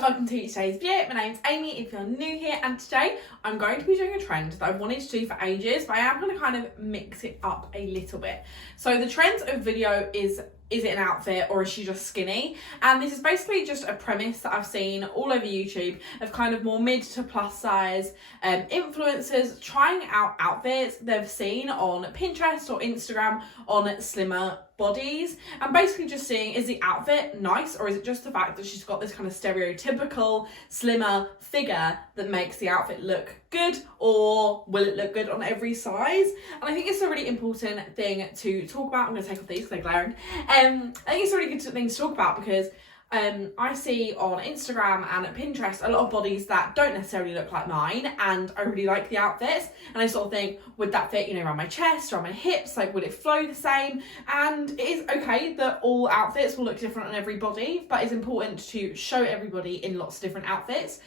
and welcome to today's video. My name's Amy if you're new here, and today I'm going to be doing a trend that I've wanted to do for ages, but I am going to kind of mix it up a little bit. So the trend of video is it an outfit or is she just skinny? And this is basically just a premise that I've seen all over YouTube of kind of more mid to plus size influencers trying out outfits they've seen on Pinterest or Instagram on slimmer bodies, and basically just seeing, is the outfit nice, or is it just the fact that she's got this kind of stereotypical slimmer figure that makes the outfit look good, or will it look good on every size? And I think it's a really important thing to talk about. I'm going to take off these because they're glaring. I think it's a really good thing to talk about because I see on Instagram and Pinterest a lot of bodies that don't necessarily look like mine, and I really like the outfits, and I sort of think, would that fit, around my chest or on my hips? Like, would it flow the same? And it is okay that all outfits will look different on every body, but it's important to show everybody in lots of different outfits.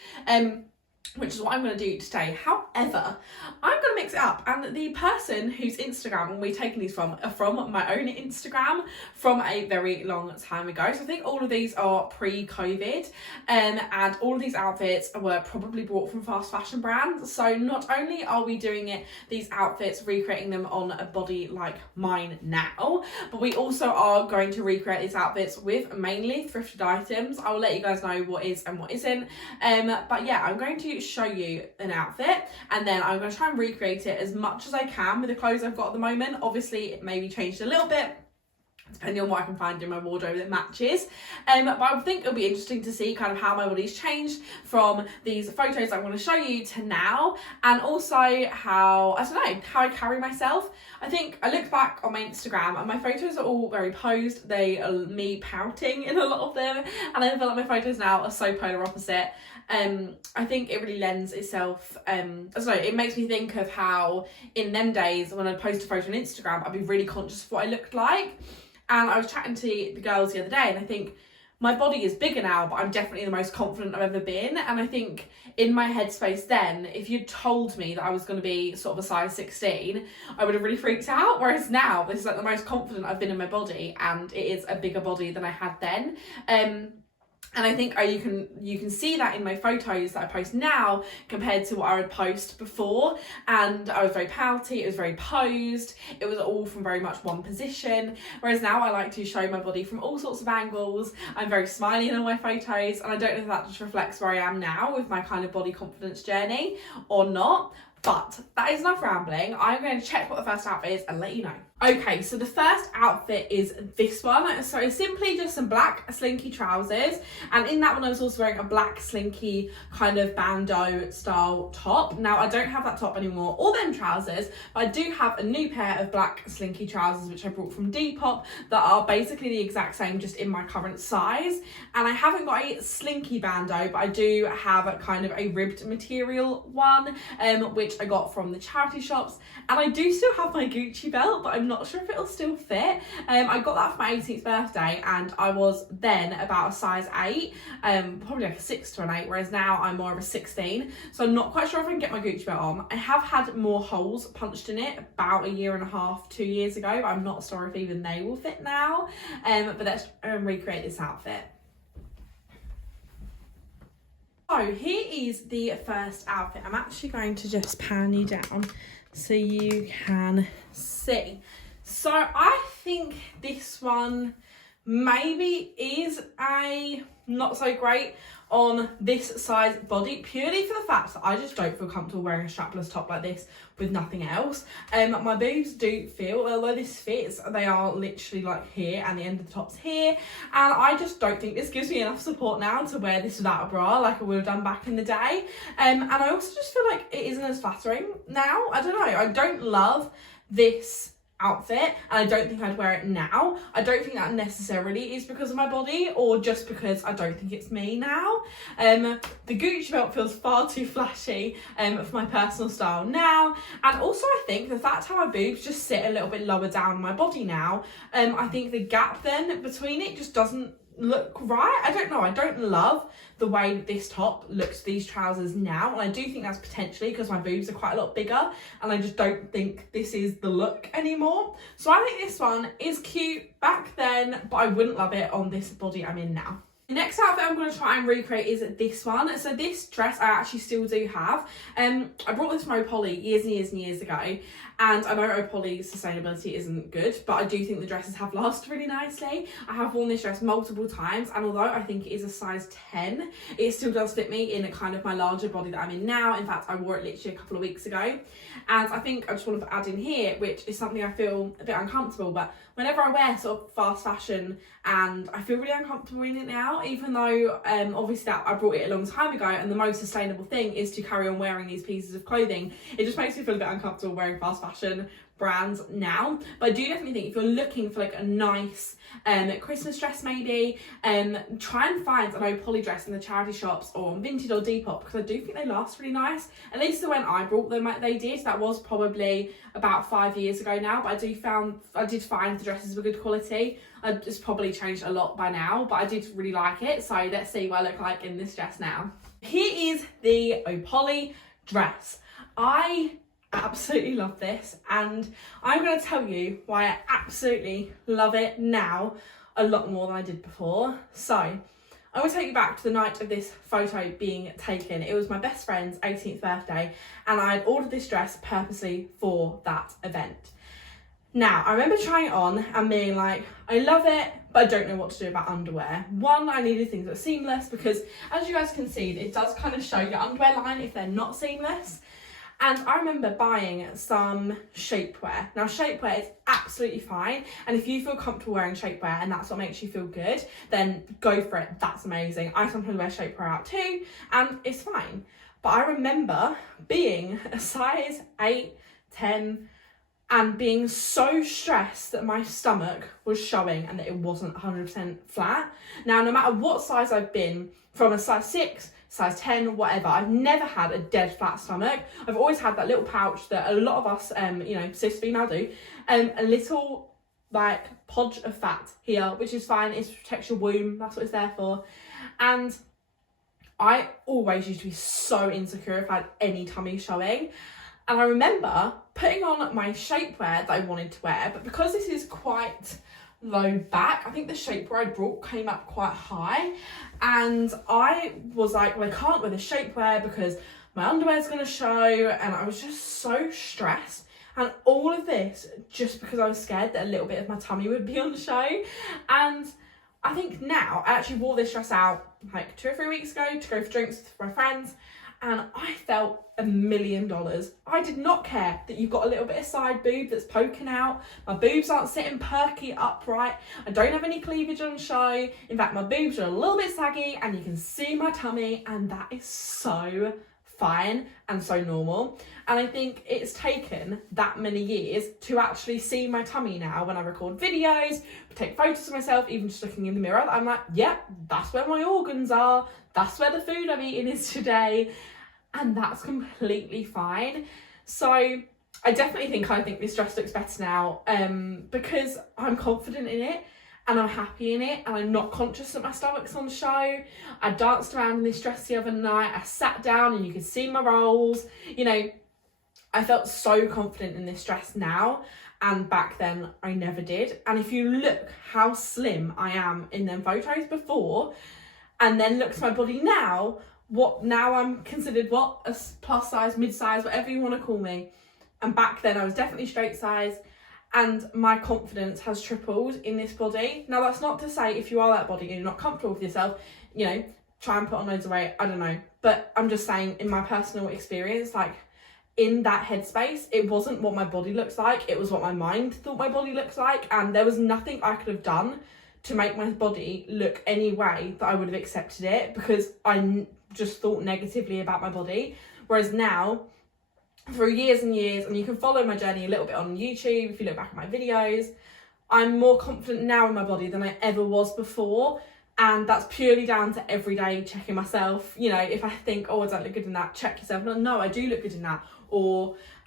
Which is what I'm going to do today. However, I'm going to mix it up, and the person whose Instagram and we've taken these from are from my own Instagram from a very long time ago. So I think all of these are pre-COVID, and all of these outfits were probably bought from fast fashion brands. So not only are we doing these outfits, recreating them on a body like mine now, but we also are going to recreate these outfits with mainly thrifted items. I will let you guys know what is and what isn't. But yeah, I'm going to show you an outfit, and then I'm going to try and recreate it as much as I can with the clothes I've got at the moment. Obviously it may be changed a little bit depending on what I can find in my wardrobe that matches, but I think it'll be interesting to see kind of how my body's changed from these photos I'm going to show you to now, and also how I carry myself. I think I looked back on my Instagram and my photos are all very posed. They are me pouting in a lot of them, and I feel like my photos now are so polar opposite. I think it really lends itself, it makes me think of how in them days when I post a photo on Instagram, I'd be really conscious of what I looked like. And I was chatting to the girls the other day, and I think my body is bigger now, but I'm definitely the most confident I've ever been. And I think in my headspace then, if you'd told me that I was going to be sort of a size 16, I would have really freaked out. Whereas now, this is like the most confident I've been in my body, and it is a bigger body than I had then. And I think you can see that in my photos that I post now compared to what I would post before. And I was very pouty, it was very posed, it was all from very much one position. Whereas now I like to show my body from all sorts of angles. I'm very smiley in all my photos, and I don't know if that just reflects where I am now with my kind of body confidence journey or not. But that is enough rambling. I'm going to check what the first outfit is and let you know. Okay, so the first outfit is this one. So simply just some black Slinky trousers, and in that one I was also wearing a black Slinky kind of bandeau style top. Now I don't have that top anymore or them trousers, but I do have a new pair of black Slinky trousers which I brought from Depop that are basically the exact same, just in my current size. And I haven't got a Slinky bandeau, but I do have a kind of a ribbed material one, which I got from the charity shops. And I do still have my Gucci belt, but I'm not sure if it'll still fit. I got that for my 18th birthday, and I was then about a size 8, probably like a 6 to an 8, whereas now I'm more of a 16. So I'm not quite sure if I can get my Gucci belt on. I have had more holes punched in it about 1.5 years, 2 years ago, but I'm not sure if even they will fit now. But let's recreate this outfit. So here is the first outfit. I'm actually going to just pan you down so you can see. So I think this one maybe is a not so great on this size body, purely for the fact that I just don't feel comfortable wearing a strapless top like this with nothing else. My boobs do feel, although this fits, they are literally like here, and the end of the top's here, and I just don't think this gives me enough support now to wear this without a bra like I would have done back in the day. And I also just feel like it isn't as flattering now. I don't know, I don't love this outfit, and I don't think I'd wear it now. I don't think that necessarily is because of my body, or just because I don't think it's me now. The Gucci belt feels far too flashy for my personal style now, and also I think the fact how my boobs just sit a little bit lower down my body now, I think the gap then between it just doesn't look right. I don't know, I don't love the way this top looks, these trousers now, and I do think that's potentially because my boobs are quite a lot bigger, and I just don't think this is the look anymore. So I think this one is cute back then, but I wouldn't love it on this body I'm in now. The next outfit I'm going to try and recreate is this one. So this dress I actually still do have. I brought this from Opoly years and years and years ago, and I know Opoly's sustainability isn't good, but I do think the dresses have lasted really nicely. I have worn this dress multiple times, and although I think it is a size 10, it still does fit me in a kind of my larger body that I'm in now. In fact, I wore it literally a couple of weeks ago, and I think I just want to add in here, which is something I feel a bit uncomfortable, but whenever I wear sort of fast fashion and I feel really uncomfortable in it now, even though obviously that I brought it a long time ago, and the most sustainable thing is to carry on wearing these pieces of clothing, it just makes me feel a bit uncomfortable wearing fast fashion brands now. But I do definitely think if you're looking for like a nice Christmas dress maybe, try and find an Opoly dress in the charity shops or on Vinted or Depop, because I do think they last really nice. At least the when I brought them they did. That was probably about 5 years ago now, but I did find the dresses were good quality. It's probably changed a lot by now, but I did really like it. So let's see what I look like in this dress now. Here is the Opoly dress. I absolutely love this, and I'm going to tell you why I absolutely love it now a lot more than I did before. So I will take you back to the night of this photo being taken. It was my best friend's 18th birthday, and I had ordered this dress purposely for that event. Now, I remember trying it on and being like, I love it, but I don't know what to do about underwear. One, I needed things that are seamless, because as you guys can see, it does kind of show your underwear line if they're not seamless. And I remember buying some shapewear. Now, shapewear is absolutely fine, and if you feel comfortable wearing shapewear and that's what makes you feel good, then go for it. That's amazing. I sometimes wear shapewear out too, and it's fine. But I remember being a size 8, 10, and being so stressed that my stomach was showing and that it wasn't 100% flat. Now, no matter what size I've been, from a size 6, size 10, whatever, I've never had a dead flat stomach. I've always had that little pouch that a lot of us, cis female do, a little like podge of fat here, which is fine. It protects your womb. That's what it's there for. And I always used to be so insecure if I had any tummy showing. And I remember putting on my shapewear that I wanted to wear, but because this is quite low back, I think the shapewear I brought came up quite high, and I was like, well, I can't wear the shapewear because my underwear's going to show, and I was just so stressed. And all of this just because I was scared that a little bit of my tummy would be on show. And I think now, I actually wore this dress out like 2 or 3 weeks ago to go for drinks with my friends, and I felt $1 million. I did not care that you've got a little bit of side boob that's poking out. My boobs aren't sitting perky upright. I don't have any cleavage on show. In fact, my boobs are a little bit saggy and you can see my tummy, and that is so fine and so normal. And I think it's taken that many years to actually see my tummy now when I record videos, take photos of myself, even just looking in the mirror. I'm like, yeah, that's where my organs are. That's where the food I'm eating is today. And that's completely fine. So I definitely think this dress looks better now, because I'm confident in it and I'm happy in it, and I'm not conscious that my stomach's on show. I danced around in this dress the other night. I sat down and you could see my rolls. You know, I felt so confident in this dress now, and back then I never did. And if you look how slim I am in them photos before, and then look at my body now, now I'm considered a plus size, mid size, whatever you want to call me. And back then I was definitely straight size, and my confidence has tripled in this body. Now, that's not to say if you are that body and you're not comfortable with yourself, try and put on loads of weight, I don't know. But I'm just saying, in my personal experience, like in that headspace, it wasn't what my body looks like, it was what my mind thought my body looks like. And there was nothing I could have done to make my body look any way that I would have accepted it, because I just thought negatively about my body. Whereas now, for years and years, and you can follow my journey a little bit on YouTube if you look back at my videos, I'm more confident now in my body than I ever was before. And that's purely down to every day checking myself. If I think, oh, I don't look good in that, check yourself. No, I do look good in that.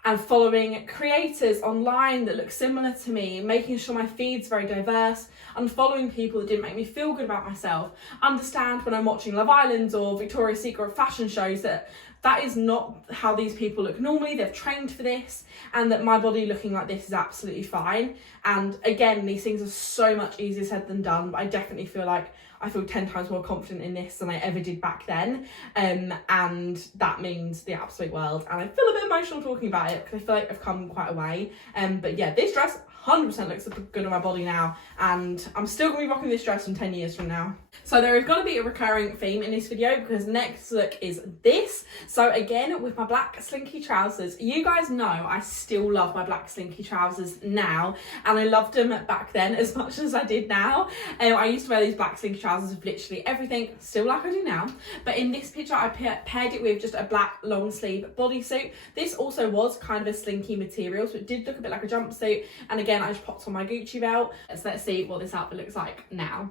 And following creators online that look similar to me, making sure my feed's very diverse, and following people that didn't make me feel good about myself. Understand when I'm watching Love Island or Victoria's Secret fashion shows that that is not how these people look normally. They've trained for this, and that my body looking like this is absolutely fine. And again, these things are so much easier said than done, but I definitely feel like I feel 10 times more confident in this than I ever did back then, and that means the absolute world. And I feel a bit emotional talking about it because I feel like I've come quite a way. But yeah, this dress 100% looks good on my body now, and I'm still going to be rocking this dress from 10 years from now. So there is going to be a recurring theme in this video because next look is this. So again, with my black slinky trousers, you guys know I still love my black slinky trousers now, and I loved them back then as much as I did now. I used to wear these black slinky trousers with literally everything, still like I do now. But in this picture, I paired it with just a black long sleeve bodysuit. This also was kind of a slinky material, so it did look a bit like a jumpsuit. And again, I just popped on my Gucci belt. So let's see what this outfit looks like now.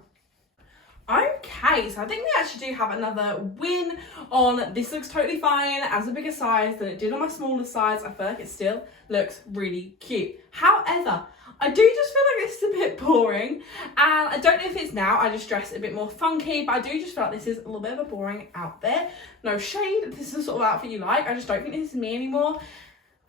Okay, so I think we actually do have another win on this. Looks totally fine as a bigger size than it did on my smaller size. I feel like it still looks really cute. However, I do just feel like this is a bit boring, and I don't know if it's now I just dress a bit more funky, but I do just feel like this is a little bit of a boring outfit. No shade, this is the sort of outfit you like. I just don't think this is me anymore.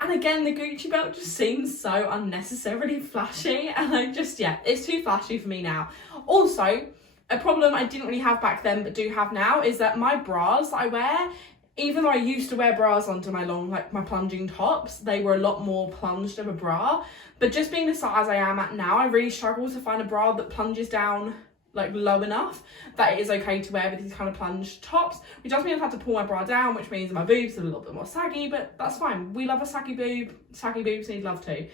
And again, the Gucci belt just seems so unnecessarily flashy, and I just, yeah, it's too flashy for me now. Also, a problem I didn't really have back then but do have now is that my bras that I wear, even though I used to wear bras onto my long, like my plunging tops, they were a lot more plunged of a bra. But just being the size I am at now, I really struggle to find a bra that plunges down like low enough that it is okay to wear with these kind of plunged tops, which does mean I've had to pull my bra down, which means my boobs are a little bit more saggy, but that's fine. We love a saggy boob. Saggy boobs need love too.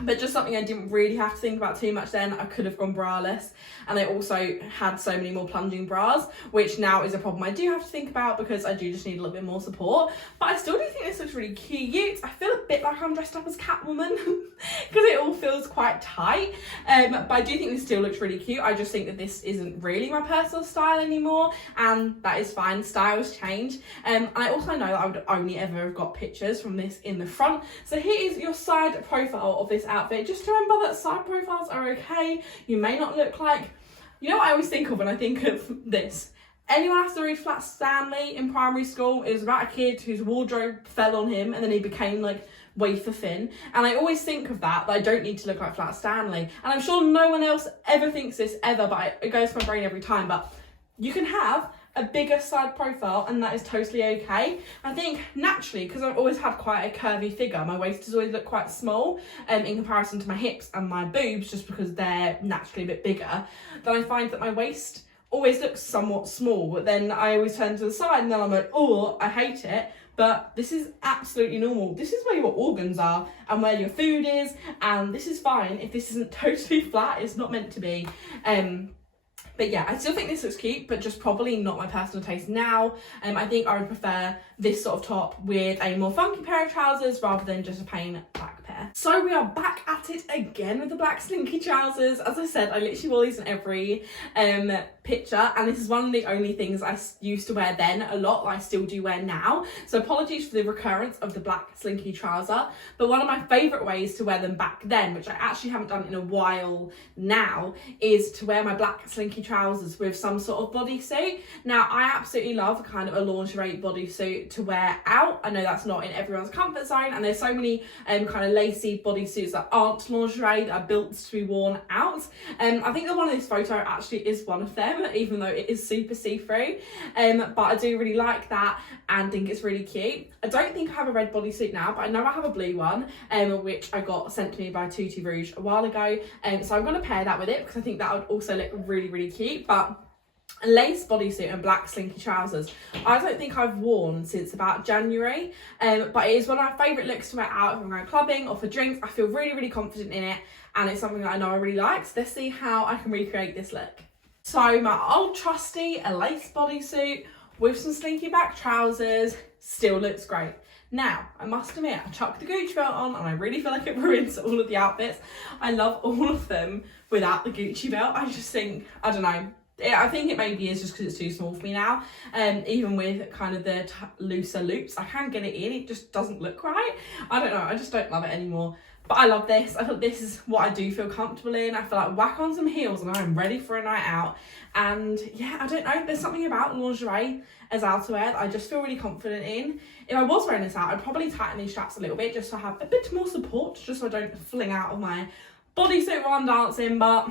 But just something I didn't really have to think about too much then. I could have gone braless, and I also had so many more plunging bras, which now is a problem I do have to think about because I do just need a little bit more support. But I still do think this looks really cute. I feel a bit like I'm dressed up as Catwoman because it all feels quite tight, but I do think this still looks really cute. I just think that this isn't really my personal style anymore, and that is fine. Styles change. I also know that I would only ever have got pictures from this in the front. So here is your side profile of this outfit. Just remember that side profiles are okay. You may not look like, you know what I always think of when I think of this? Anyone has to read Flat Stanley in primary school? It was about a kid whose wardrobe fell on him and then he became like wafer thin, and I always think of that I don't need to look like Flat Stanley, and I'm sure no one else ever thinks this ever, but it goes to my brain every time. But you can have a bigger side profile and that is totally okay. I think naturally, because I've always had quite a curvy figure, my waist has always looked quite small in comparison to my hips and my boobs, just because they're naturally a bit bigger, then I find that my waist always looks somewhat small, but then I always turn to the side and then I'm like, oh, I hate it. But this is absolutely normal. This is where your organs are and where your food is, and this is fine. If this isn't totally flat, it's not meant to be. But yeah, I still think this looks cute, but just probably not my personal taste now. I think I would prefer this sort of top with a more funky pair of trousers rather than just a plain black pair. So we are back at it again with the black slinky trousers. As I said, I literally wore these in every picture, and this is one of the only things I used to wear then a lot that I still do wear now. So apologies for the recurrence of the black slinky trouser, but one of my favourite ways to wear them back then, which I actually haven't done in a while now, is to wear my black slinky trousers with some sort of bodysuit. Now I absolutely love kind of a lingerie bodysuit to wear out. I know that's not in everyone's comfort zone, and there's so many kind of lacy bodysuits that aren't lingerie that are built to be worn out. I think the one in this photo actually is one of them, even though it is super see-through, but I do really like that and think it's really cute. I don't think I have a red bodysuit now, but I know I have a blue one, which I got sent to me by Tutti Rouge a while ago, so I'm going to pair that with it because I think that would also look really, really cute. But a lace bodysuit and black slinky trousers, I don't think I've worn since about January, but it is one of my favourite looks to wear out if I'm going clubbing or for drinks. I feel really, really confident in it, and it's something that I know I really like. So let's see how I can recreate this look. So my old trusty, a lace bodysuit with some slinky back trousers, still looks great. Now, I must admit, I chucked the Gucci belt on and I really feel like it ruins all of the outfits. I love all of them without the Gucci belt. I just think, I don't know, I think it maybe is just because it's too small for me now. Even with kind of the looser loops, I can get it in, it just doesn't look right. I don't know, I just don't love it anymore. But I love this. I thought this is what I do feel comfortable in. I feel like whack on some heels and I'm ready for a night out. And yeah, I don't know, there's something about lingerie as outerwear that I just feel really confident in. If I was wearing this out, I'd probably tighten these straps a little bit just to have a bit more support, just so I don't fling out of my bodysuit while I'm dancing. But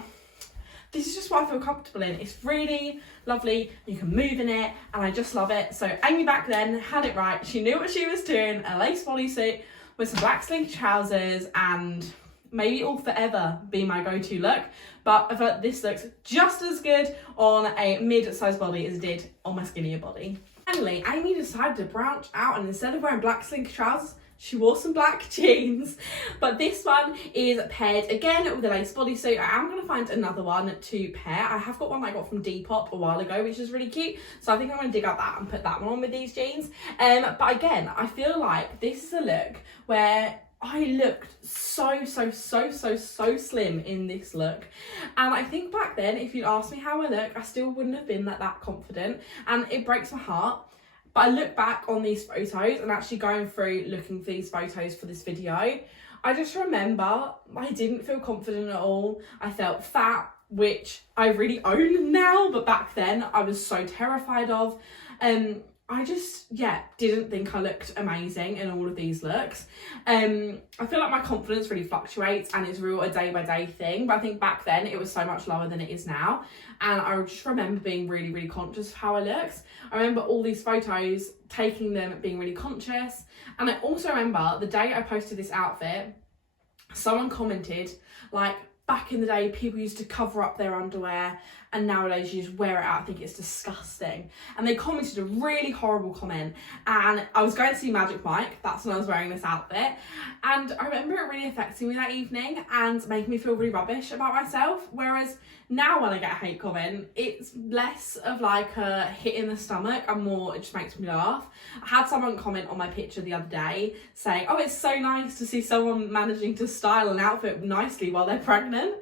this is just what I feel comfortable in. It's really lovely, you can move in it, and I just love it. So Amy back then had it right. She knew what she was doing, a lace bodysuit with some black slinky trousers, and maybe it'll forever be my go-to look. But I feel like this looks just as good on a mid-sized body as it did on my skinnier body. Finally, Amy decided to branch out, and instead of wearing black slinky trousers, she wore some black jeans. But this one is paired again with a lace bodysuit. I am going to find another one to pair. I have got one that I got from Depop a while ago, which is really cute. So I think I'm going to dig up that and put that one on with these jeans. But again, I feel like this is a look where I looked so slim in this look. And I think back then, if you'd asked me how I look, I still wouldn't have been that confident. And it breaks my heart. But I look back on these photos and actually going through looking for these photos for this video, I just remember I didn't feel confident at all. I felt fat, which I really own now, but back then I was so terrified of. I just, didn't think I looked amazing in all of these looks. I feel like my confidence really fluctuates and it's real a day by day thing. But I think back then it was so much lower than it is now. And I just remember being really conscious of how I looked. I remember all these photos, taking them, being really conscious. And I also remember the day I posted this outfit, someone commented, like, back in the day, people used to cover up their underwear and nowadays you just wear it out. I think it's disgusting. And they commented a really horrible comment. And I was going to see Magic Mike. That's when I was wearing this outfit. And I remember it really affecting me that evening and making me feel really rubbish about myself. Whereas now when I get a hate comment, it's less of like a hit in the stomach and more, it just makes me laugh. I had someone comment on my picture the other day saying, oh, it's so nice to see someone managing to style an outfit nicely while they're pregnant.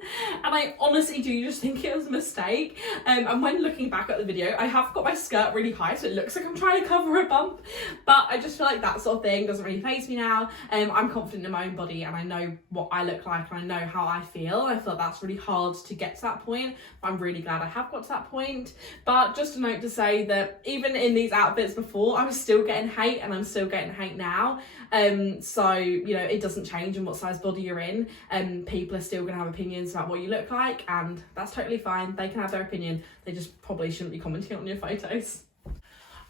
And I honestly do just think it was a mistake. And when looking back at the video, I have got my skirt really high, so it looks like I'm trying to cover a bump. But I just feel like that sort of thing doesn't really faze me now. I'm confident in my own body and I know what I look like and I know how I feel. I feel like that's really hard to get to that point. I'm really glad I have got to that point. But just a note to say that even in these outfits before, I was still getting hate and I'm still getting hate now. So, you know, it doesn't change in what size body you're in. People are still going to have opinions about what you look like, and that's totally fine. They can have their opinion. They just probably shouldn't be commenting on your photos.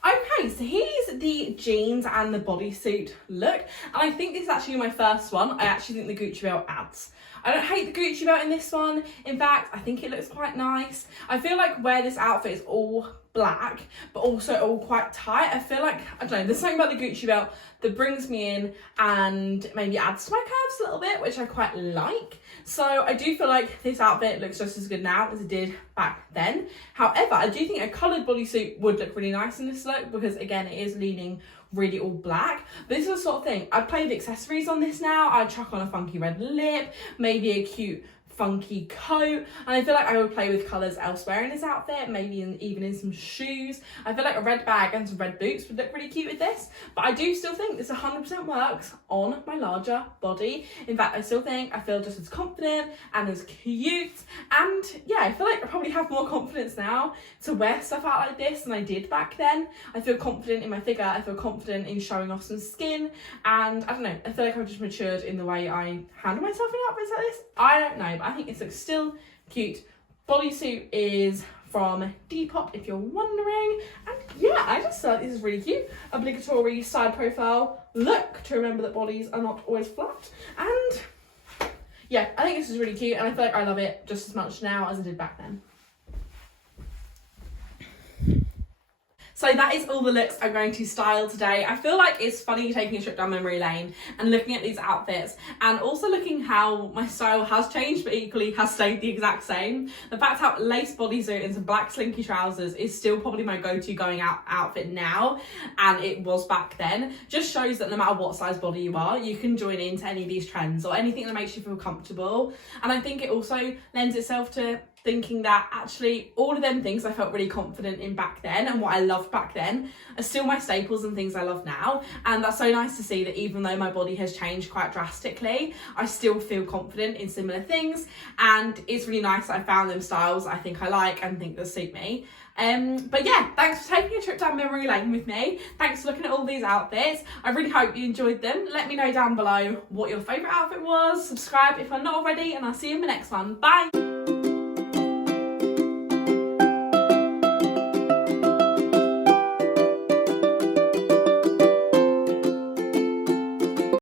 Okay, so here's the jeans and the bodysuit look. And I think this is actually my first one. I actually think the Gucci belt adds. I don't hate the Gucci belt in this one. In fact, I think it looks quite nice. I feel like where this outfit is all black, but also all quite tight, I feel like, I don't know, there's something about the Gucci belt that brings me in and maybe adds to my curves a little bit, which I quite like. So I do feel like this outfit looks just as good now as it did back then. However, I do think a coloured bodysuit would look really nice in this look because, again, it is leaning really all black. But this is the sort of thing, I'd play with accessories on this now. I'd chuck on a funky red lip, maybe a cute funky coat, and I feel like I would play with colours elsewhere in this outfit, maybe even in some shoes. I feel like a red bag and some red boots would look really cute with this, but I do still think this 100% works on my larger body. In fact, I still think I feel just as confident and as cute, and yeah, I feel like I probably have more confidence now to wear stuff out like this than I did back then. I feel confident in my figure, I feel confident in showing off some skin, and I don't know, I feel like I've just matured in the way I handle myself in outfits like this. I don't know, but I think this looks still cute. Bodysuit is from Depop, if you're wondering. And yeah, I just feel like this is really cute. Obligatory side profile look to remember that bodies are not always flat. And yeah, I think this is really cute and I feel like I love it just as much now as I did back then. So that is all the looks I'm going to style today. I feel like it's funny taking a trip down memory lane and looking at these outfits and also looking how my style has changed but equally has stayed the exact same. The fact how lace bodysuit and some black slinky trousers is still probably my go-to going out outfit now, and it was back then, just shows that no matter what size body you are, you can join into any of these trends or anything that makes you feel comfortable. And I think it also lends itself to thinking that actually all of them things I felt really confident in back then and what I loved back then are still my staples and things I love now. And that's so nice to see that even though my body has changed quite drastically, I still feel confident in similar things. And it's really nice that I found them styles I think I like and think that suit me. But yeah, thanks for taking a trip down memory lane with me. Thanks for looking at all these outfits. I really hope you enjoyed them. Let me know down below what your favourite outfit was. Subscribe if you're not already, and I'll see you in the next one. Bye!